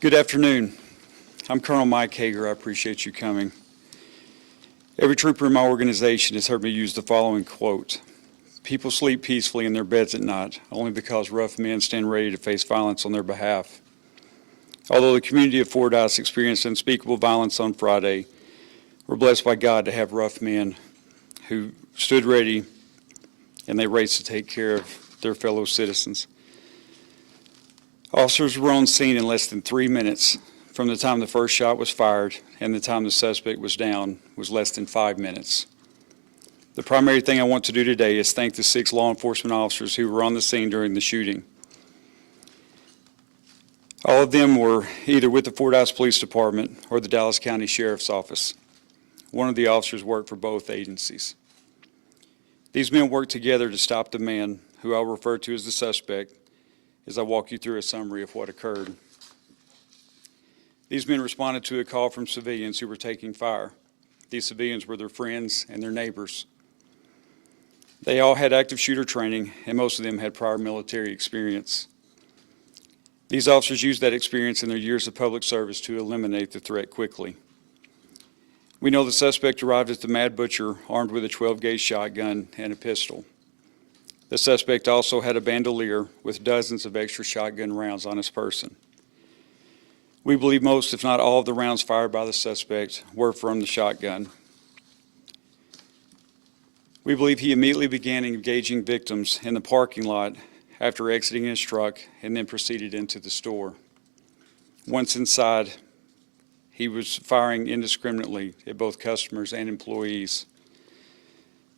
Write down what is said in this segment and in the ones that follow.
Good afternoon. I'm Colonel Mike Hagar. I appreciate you coming. Every trooper in my organization has heard me use the following quote: "People sleep peacefully in their beds at night only because rough men stand ready to face violence on their behalf." Although the community of Fordyce experienced unspeakable violence on Friday, we're blessed by God to have rough men who stood ready and they raced to take care of their fellow citizens. Officers were on scene in less than 3 minutes. From the time the first shot was fired and the time the suspect was down was less than 5 minutes. The primary thing I want to do today is thank the 6 law enforcement officers who were on the scene during the shooting. All of them were either with the Fordyce Police Department or the Dallas County Sheriff's Office. One of the officers worked for both agencies. These men worked together to stop the man, who I'll refer to as the suspect, as I walk you through a summary of what occurred. These men responded to a call from civilians who were taking fire. These civilians were their friends and their neighbors. They all had active shooter training, and most of them had prior military experience. These officers used that experience in their years of public service to eliminate the threat quickly. We know the suspect arrived at the Mad Butcher armed with a 12-gauge shotgun and a pistol. The suspect also had a bandolier with dozens of extra shotgun rounds on his person. We believe most, if not all, of the rounds fired by the suspect were from the shotgun. We believe he immediately began engaging victims in the parking lot after exiting his truck and then proceeded into the store. Once inside, he was firing indiscriminately at both customers and employees.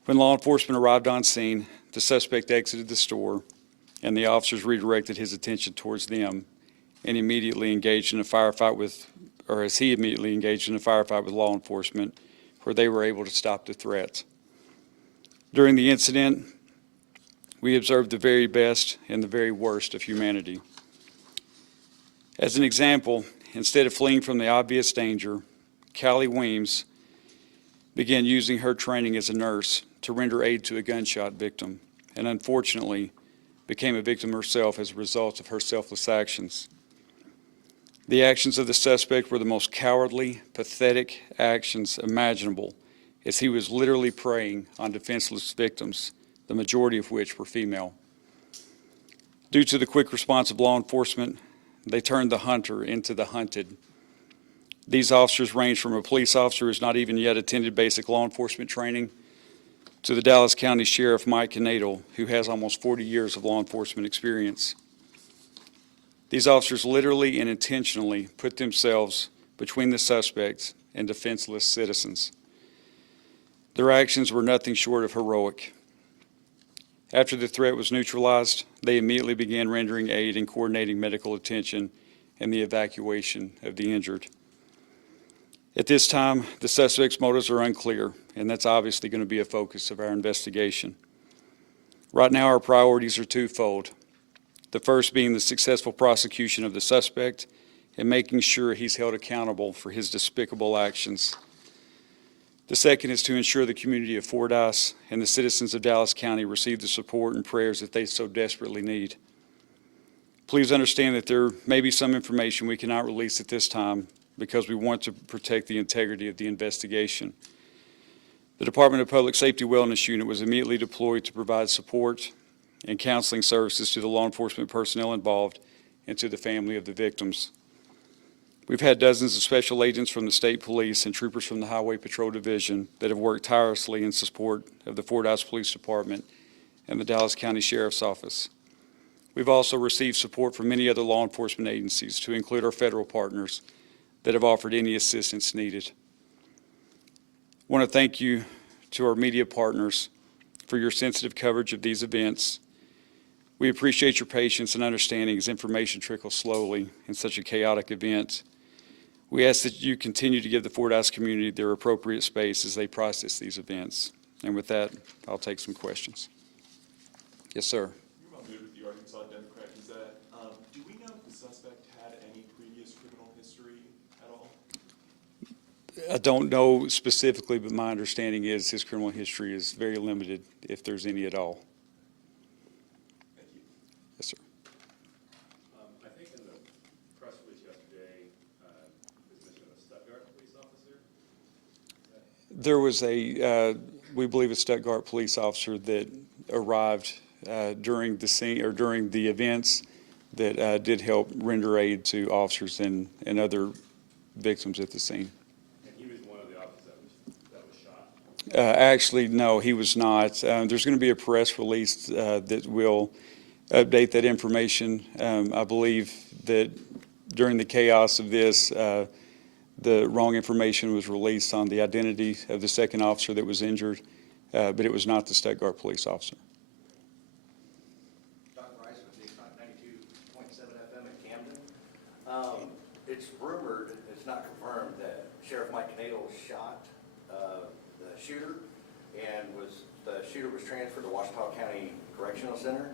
When law enforcement arrived on scene, the suspect exited the store, and the officers redirected his attention towards them and immediately engaged in a firefight with law enforcement, where they were able to stop the threat. During the incident, we observed the very best and the very worst of humanity. As an example, instead of fleeing from the obvious danger, Callie Weems began using her training as a nurse to render aid to a gunshot victim, and unfortunately became a victim herself as a result of her selfless actions. The actions of the suspect were the most cowardly, pathetic actions imaginable, as he was literally preying on defenseless victims, the majority of which were female. Due to the quick response of law enforcement, they turned the hunter into the hunted. These officers range from a police officer who has not even yet attended basic law enforcement training to the Dallas County Sheriff Mike Nadel, who has almost 40 years of law enforcement experience. These officers literally and intentionally put themselves between the suspects and defenseless citizens. Their actions were nothing short of heroic. After the threat was neutralized, they immediately began rendering aid and coordinating medical attention and the evacuation of the injured. At this time, the suspect's motives are unclear, and that's obviously going to be a focus of our investigation. Right now, our priorities are twofold. The first being the successful prosecution of the suspect and making sure he's held accountable for his despicable actions. The second is to ensure the community of Fordyce and the citizens of Dallas County receive the support and prayers that they so desperately need. Please understand that there may be some information we cannot release at this time because we want to protect the integrity of the investigation. The Department of Public Safety Wellness Unit was immediately deployed to provide support and counseling services to the law enforcement personnel involved and to the family of the victims. We've had dozens of special agents from the state police and troopers from the Highway Patrol Division that have worked tirelessly in support of the Fordyce Police Department and the Dallas County Sheriff's Office. We've also received support from many other law enforcement agencies, to include our federal partners, that have offered any assistance needed. I want to thank you to our media partners for your sensitive coverage of these events. We appreciate your patience and understanding as information trickles slowly in such a chaotic event. We ask that you continue to give the Fordyce community their appropriate space as they process these events. And with that, I'll take some questions. Yes, sir. You're with the Arkansas Democrat Gazette. Do we know if the suspect had any previous criminal history at all? I don't know specifically, but my understanding is his criminal history is very limited, if there's any at all. Thank you. Yes, sir. I think in the press release yesterday, There was we believe a Stuttgart police officer that arrived during the scene, or during the events, that did help render aid to officers and other victims at the scene. And he was one of the officers that was shot? Actually, no, he was not. There's going to be a press release that will update that information. I believe that during the chaos of this, the wrong information was released on the identity of the second officer that was injured, but it was not the Stuttgart police officer. Fordyce with the 92.7 FM in Camden. It's rumored, it's not confirmed, that Sheriff Mike Knadel shot the shooter, and the shooter was transferred to Washita County Correctional Center.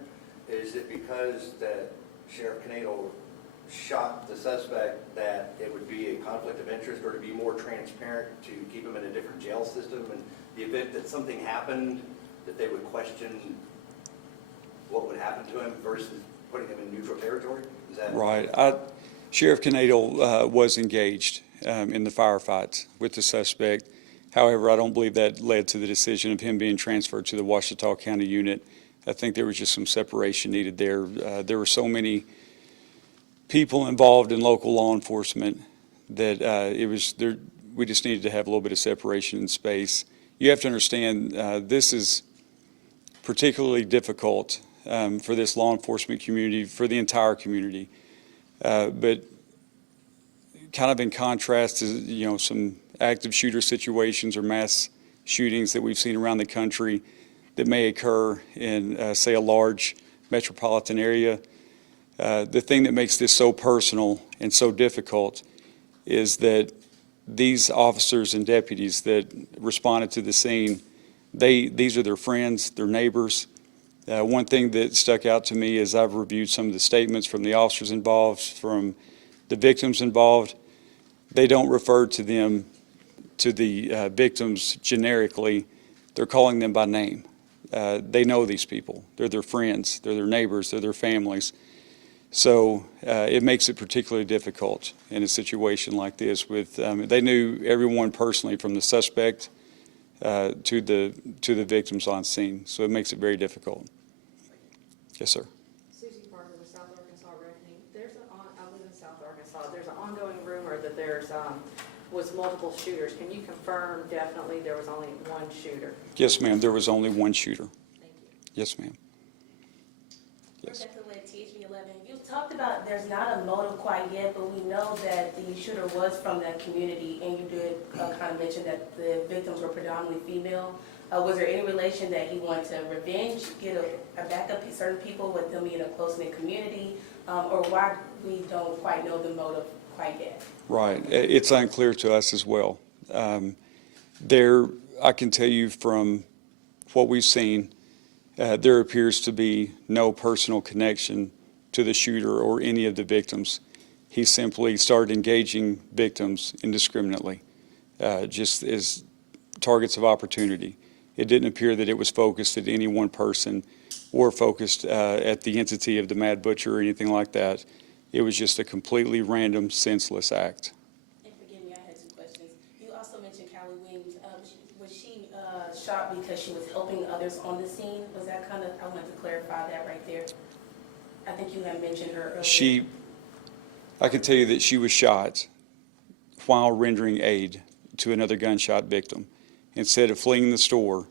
Is it because that Sheriff Knadel shot the suspect that it would be a conflict of interest, or to be more transparent, to keep him in a different jail system, and the event that something happened, that they would question what would happen to him versus putting him in neutral territory? Is that Right. Sheriff Knadel was engaged in the firefights with the suspect. However, I don't believe that led to the decision of him being transferred to the Washita County unit. I think there was just some separation needed there. There were so many people involved in local law enforcement that we just needed to have a little bit of separation in space. You have to understand, this is particularly difficult for this law enforcement community, for the entire community. But kind of in contrast to, some active shooter situations or mass shootings that we've seen around the country that may occur in, say, a large metropolitan area. The thing that makes this so personal and so difficult is that these officers and deputies that responded to the scene, these are their friends, their neighbors. One thing that stuck out to me as I've reviewed some of the statements from the officers involved, from the victims involved, they don't refer to the victims generically. They're calling them by name. They know these people. They're their friends. They're their neighbors. They're their families. So it makes it particularly difficult in a situation like this. They knew everyone personally, from the suspect to the victims on scene. So it makes it very difficult. Yes, sir. Susie Parker with South Arkansas Reckoning. I live in South Arkansas. There's an ongoing rumor that was multiple shooters. Can you confirm definitely there was only one shooter? Yes, ma'am. There was only one shooter. Thank you. Yes, ma'am. Yes. Rebecca Lett, THB11. You talked about there's not a motive quite yet, but we know that the shooter was from that community, and you did kind of mention that the victims were predominantly female. Was there any relation that he wanted to revenge, get a backup certain people with them being a close-knit community, or why we don't quite know the motive quite yet? Right. It's unclear to us as well. I can tell you from what we've seen, there appears to be no personal connection to the shooter or any of the victims. He simply started engaging victims indiscriminately, just as targets of opportunity. It didn't appear that it was focused at any one person or focused at the entity of the Mad Butcher or anything like that. It was just a completely random, senseless act. And forgive me, I had two questions. You also mentioned Callie Weems. Was she shot because she was helping others on the scene? Was that kind of, I wanted to clarify that right there. I think you had mentioned her earlier. I can tell you that she was shot while rendering aid to another gunshot victim. Instead of fleeing the store,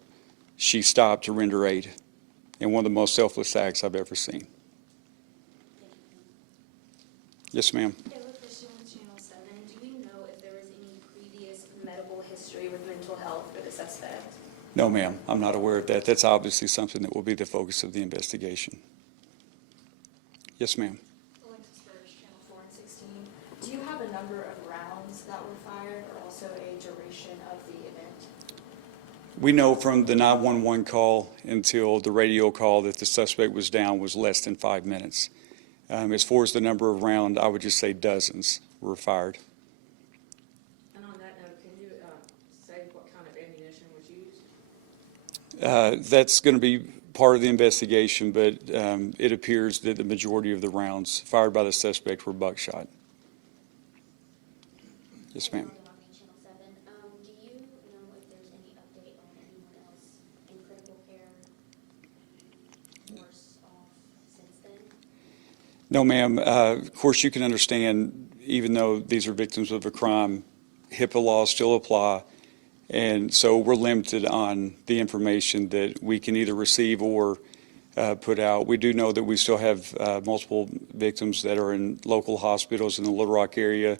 she stopped to render aid, in one of the most selfless acts I've ever seen. Yes, ma'am. Taylor Christian with Channel 7. Do we know if there was any previous medical history with mental health for the suspect? No, ma'am. I'm not aware of that. That's obviously something that will be the focus of the investigation. Yes, ma'am. Alexis Burge, Channel 4 and 16. Do you have a number of rounds that were fired, or also a duration of the event? We know from the 911 call until the radio call that the suspect was down was less than 5 minutes. As far as the number of rounds, I would just say dozens were fired. And on that note, can you say what kind of ammunition was used? That's going to be part of the investigation, but it appears that the majority of the rounds fired by the suspect were buckshot. Yes, ma'am. Channel 7. Do you know if there's No, ma'am. Of course, you can understand, even though these are victims of a crime, HIPAA laws still apply. And so we're limited on the information that we can either receive or put out. We do know that we still have multiple victims that are in local hospitals in the Little Rock area,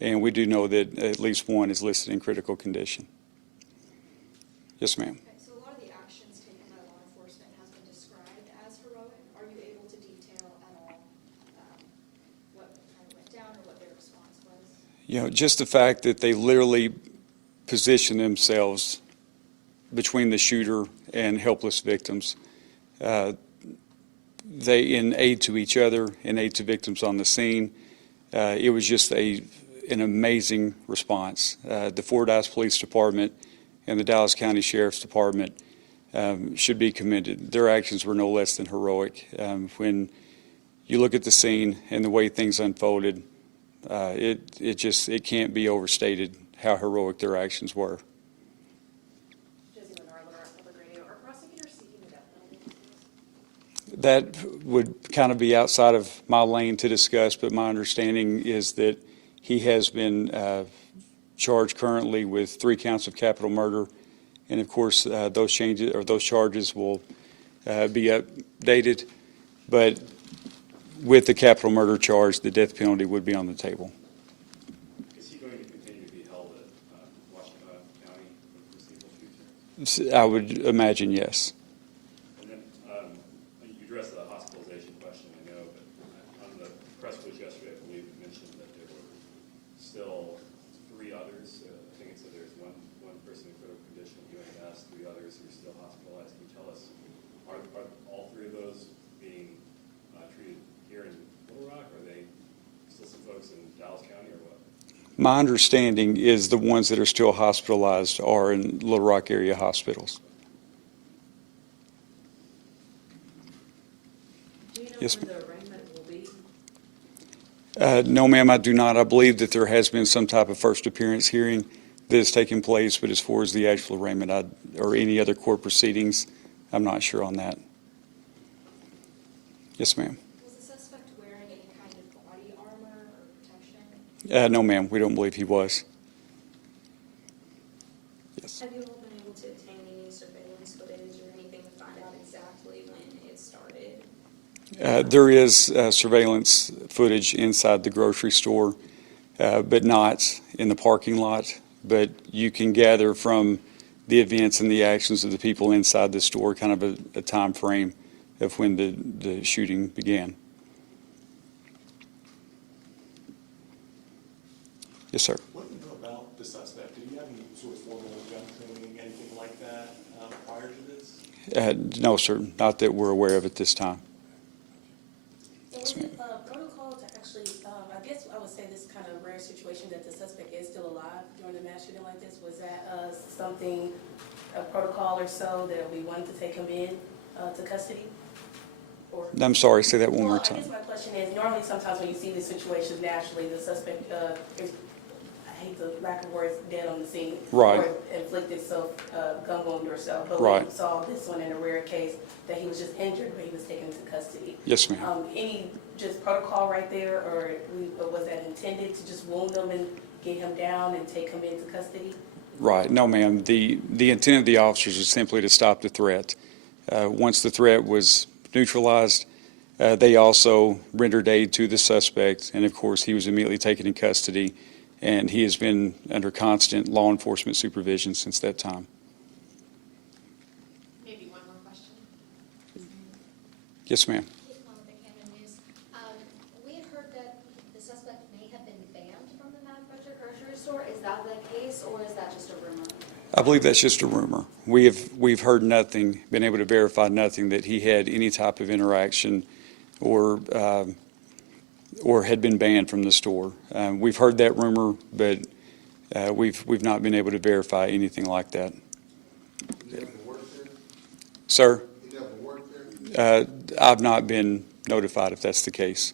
and we do know that at least one is listed in critical condition. Yes, ma'am. Okay, so a lot of the actions taken by law enforcement has been described as heroic. Are you able to detail at all what kind of went down or what their response was? You know, just the fact that they literally position themselves between the shooter and helpless victims. They in aid to each other, in aid to victims on the scene. It was just an amazing response. The Fordyce Police Department and the Dallas County Sheriff's Department should be commended. Their actions were no less than heroic. When you look at the scene and the way things unfolded, it can't be overstated how heroic their actions were. Josie Lenore, Little Rock Public Radio. Are prosecutors seeking the death penalty? That would kind of be outside of my lane to discuss, but my understanding is that he has been charged currently with 3 counts of capital murder, and of course those charges will be updated. But with the capital murder charge, the death penalty would be on the table. Is he going to continue to be held at Washington County for the foreseeable future? I would imagine yes. And then you addressed the hospitalization question, I know, but on the press release yesterday, I believe you mentioned that there were still 3 others. I think it said there's one person in critical condition at UNS, 3 others who are still hospitalized. Can you tell us, are all 3 of those being treated here in Little Rock? Are they still some folks in Dallas County or what? My understanding is the ones that are still hospitalized are in Little Rock area hospitals. Do you know Yes, when the arraignment will be? No, ma'am, I do not. I believe that there has been some type of first appearance hearing that has taken place, but as far as the actual arraignment or any other court proceedings, I'm not sure on that. Yes, ma'am. Was the suspect wearing any kind of body armor or protection? No, ma'am, we don't believe he was. Yes. Have you all been able to obtain any surveillance footage or anything to find out exactly when it started? There is surveillance footage inside the grocery store, but not in the parking lot. But you can gather from the events and the actions of the people inside the store kind of a time frame of when the shooting began. Yes, sir. What do you know about the suspect? Did he have any sort of formal gun training, anything like that prior to this? No, sir, not that we're aware of at this time. So was it protocol to actually, I guess I would say this kind of rare situation that the suspect is still alive during the mass shooting like this, was that something, a protocol or so that we wanted to take him in to custody? Or? I'm sorry, say that one more I time. guess my question is, normally sometimes when you see these situations naturally, the suspect is, I hate the lack of words, dead on the scene. Right. Or inflicted gun wound or so. But Right. we saw this one in a rare case that he was just injured, but he was taken into custody. Yes, ma'am. Any just protocol right there, or was that intended to just wound him and get him down and take him into custody? Right. No, ma'am. The intent of the officers is simply to stop the threat. Once the threat was neutralized, they also rendered aid to the suspect, and of course he was immediately taken in custody, and he has been under constant law enforcement supervision since that time. Maybe one more question. Yes, ma'am. Keith Long with the Camden News. We had heard that the suspect may have been banned from the Manufactured Grocery Store. Is that the case, or is that just a rumor? I believe that's just a rumor. We've heard nothing, been able to verify nothing that he had any type of interaction or had been banned from the store. We've heard that rumor, but we've not been able to verify anything like that. Sir, I've not been notified if that's the case.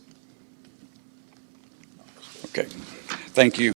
Okay. Thank you.